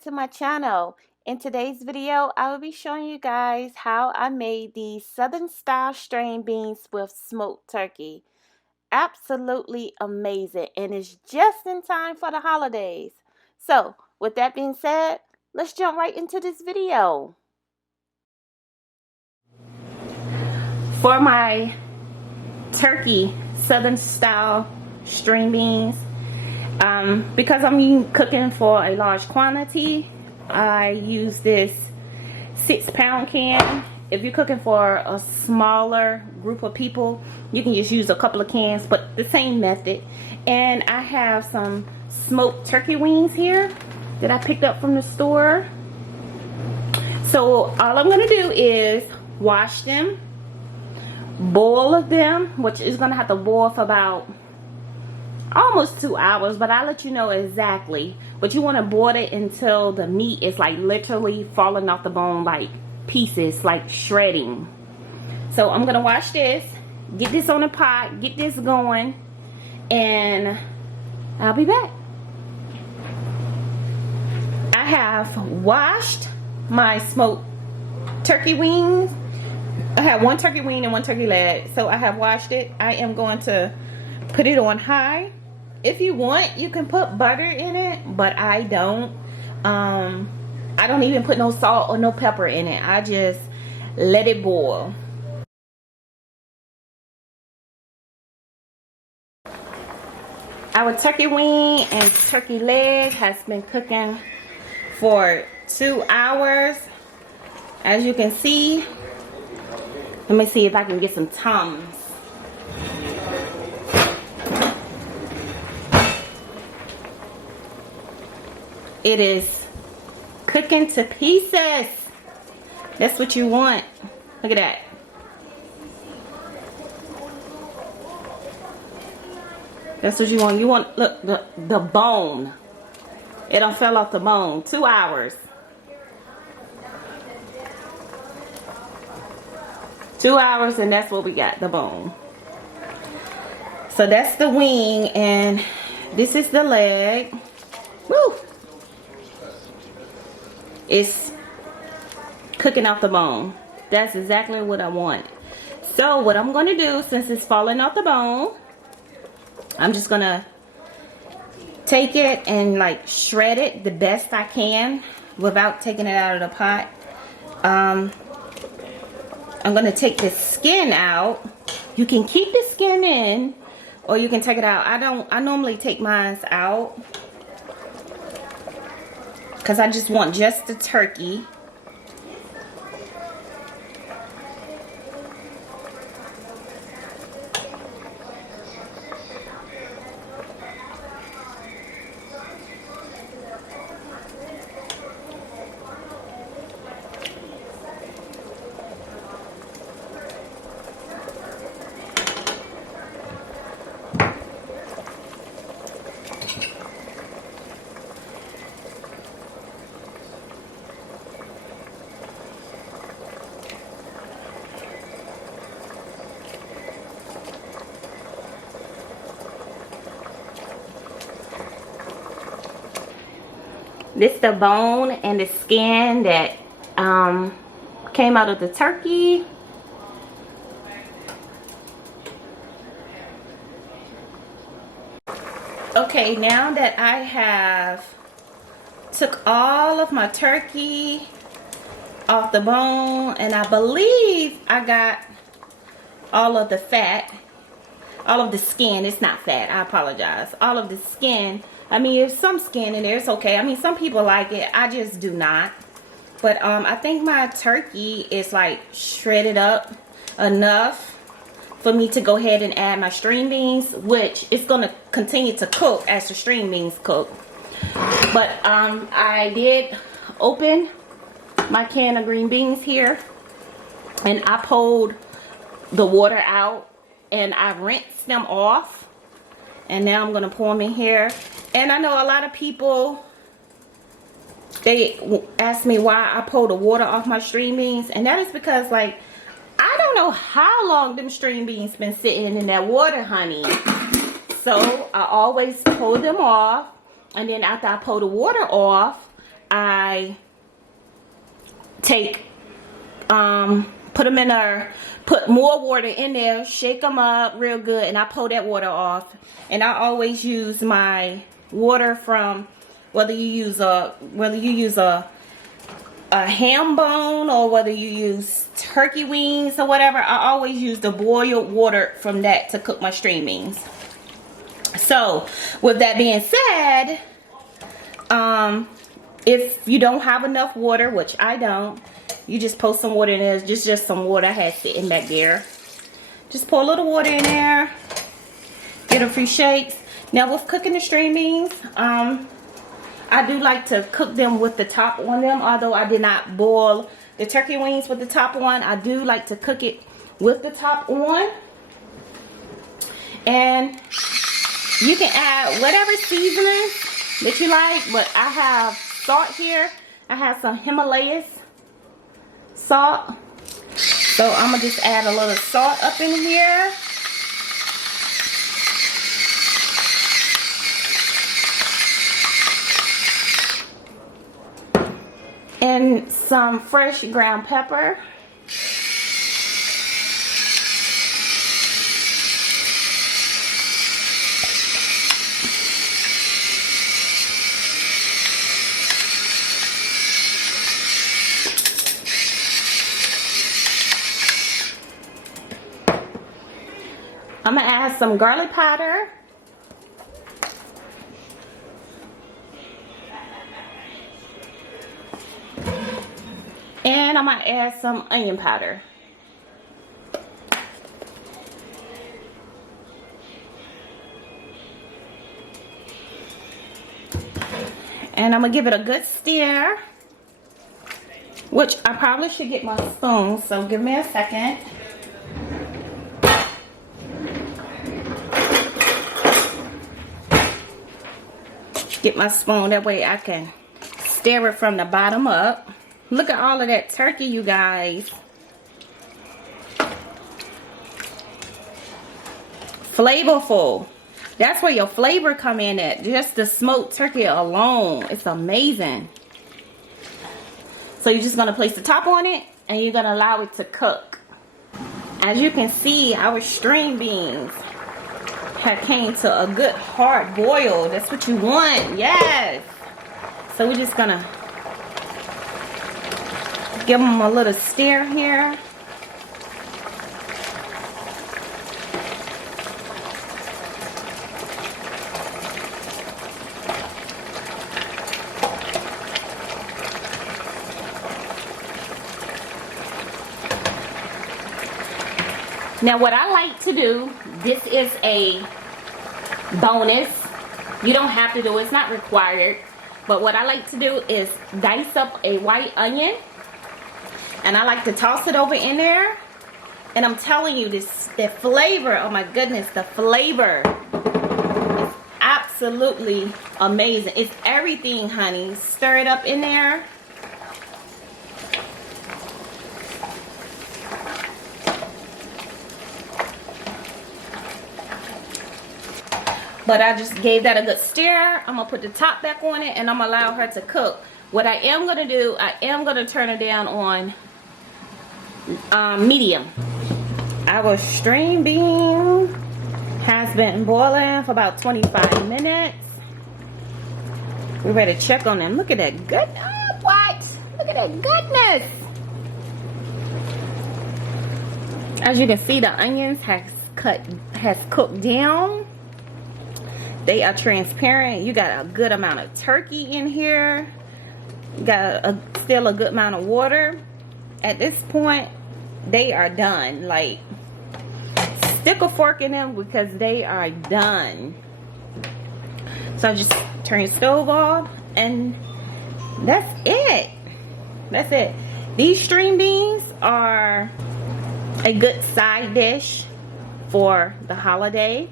back to my channel. In today's video, I will be showing you guys how I made these Southern style string beans with smoked turkey. Absolutely amazing, and it's just in time for the holidays. So with that being said, let's jump right into this video. For my turkey Southern style string beans, because I'm cooking for a large quantity, I use this 6-pound can. If you're cooking for a smaller group of people, you can just use a couple of cans, but the same method. And I have some smoked turkey wings here that I picked up from the store. So all I'm going to do is wash them, boil them, which is going to have to boil for about almost 2 hours, but I'll let you know exactly. But you want to boil it until the meat is like literally falling off the bone, like pieces, like shredding. So I'm gonna wash this, get this on a pot, get this going, and I'll be back. I have washed my smoked turkey wings. I have one turkey wing and one turkey leg, so I have washed it. I am going to put it on high. If you want, you can put butter in it, but I don't. I don't even put no salt or no pepper in it. I just let it boil. Our turkey wing and turkey leg has been cooking for 2 hours. As you can see, let me see if I can get some Tums. It is cooking to pieces. That's what you want. Look at that. That's what you want. You want, look, the bone. It done fell off the bone. 2 hours. 2 hours, and that's what we got, the bone. So that's the wing, and this is the leg. Woo! It's cooking off the bone. That's exactly what I want. So what I'm going to do, since it's falling off the bone, I'm just going to take it and like shred it the best I can without taking it out of the pot. I'm going to take the skin out. You can keep the skin in or you can take it out. I normally take mine out, because I just want just the turkey. This is the bone and the skin that came out of the turkey. Okay, now that I have took all of my turkey off the bone, and I believe I got all of the fat, all of the skin. It's not fat, I apologize. All of the skin. I mean, there's some skin in there, it's okay. I mean, some people like it, I just do not. But I think my turkey is like shredded up enough for me to go ahead and add my string beans, which is going to continue to cook as the string beans cook. But I did open my can of green beans here, and I pulled the water out and I rinsed them off, and now I'm going to pour them in here. And I know a lot of people, they ask me why I pull the water off my string beans, and that is because, like, I don't know how long them string beans been sitting in that water, honey. So I always pull them off, and then after I pull the water off, I take, put them in there, put more water in there, shake them up real good, and I pull that water off. And I always use my water from, whether you use a ham bone or whether you use turkey wings or whatever, I always use the boiled water from that to cook my string beans. So with that being said, if you don't have enough water, which I don't, you just pour some water in there. Just some water I had sitting back there. Just pour a little water in there. Get a few shakes. Now with cooking the string beans, I do like to cook them with the top on them. Although I did not boil the turkey wings with the top on, I do like to cook it with the top on. And you can add whatever seasonings that you like, but I have salt here. I have some Himalayas salt. So I'm gonna just add a little salt up in here. And some fresh ground pepper. I'm gonna add some garlic powder. And I'm gonna add some onion powder. And I'm gonna give it a good stir, which I probably should get my spoon, so give me a second. Get my spoon, that way I can stir it from the bottom up. Look at all of that turkey, you guys. Flavorful. That's where your flavor come in at. Just the smoked turkey alone. It's amazing. So you're just going to place the top on it and you're going to allow it to cook. As you can see, our string beans have came to a good hard boil. That's what you want. Yes. So we're just gonna give them a little stir here. Now what I like to do, this is a bonus. You don't have to do it, it's not required. But what I like to do is dice up a white onion. And I like to toss it over in there. And I'm telling you, the flavor, oh my goodness, the flavor is absolutely amazing. It's everything, honey. Stir it up in there. But I just gave that a good stir. I'm going to put the top back on it and I'm going to allow her to cook. What I am going to do, I am going to turn it down on medium. Our string bean has been boiling for about 25 minutes. We're ready to check on them. Look at that good. Oh, what? Look at that goodness. As you can see, the onions has cooked down. They are transparent. You got a good amount of turkey in here. You got still a good amount of water. At this point, they are done. Like, stick a fork in them because they are done. So just turn your stove off and that's it. That's it. These string beans are a good side dish for the holiday.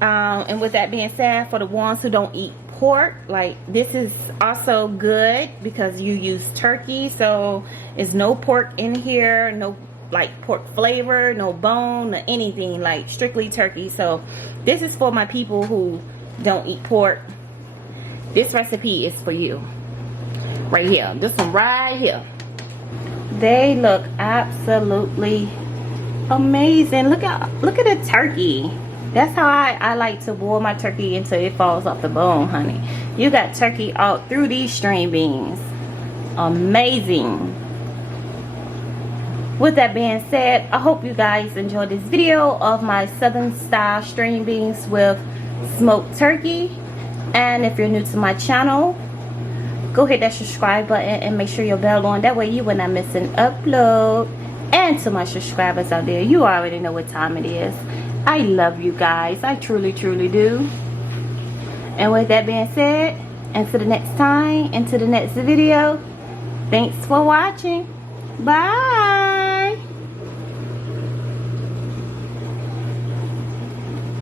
And with that being said, for the ones who don't eat pork, like, this is also good because you use turkey, so there's no pork in here, no like pork flavor, no bone, no anything, like strictly turkey. So this is for my people who don't eat pork. This recipe is for you. right here. This one right here. They look absolutely amazing. Look at the turkey. That's how I like to boil my turkey until it falls off the bone, honey. You got turkey out through these string beans. Amazing. With that being said, I hope you guys enjoyed this video of my Southern style string beans with smoked turkey. And if you're new to my channel, go hit that subscribe button and make sure your bell on. That way you will not miss an upload. And to my subscribers out there, you already know what time it is. I love you guys. I truly, truly do. And with that being said, until the next time, into the next video, thanks for watching. Bye.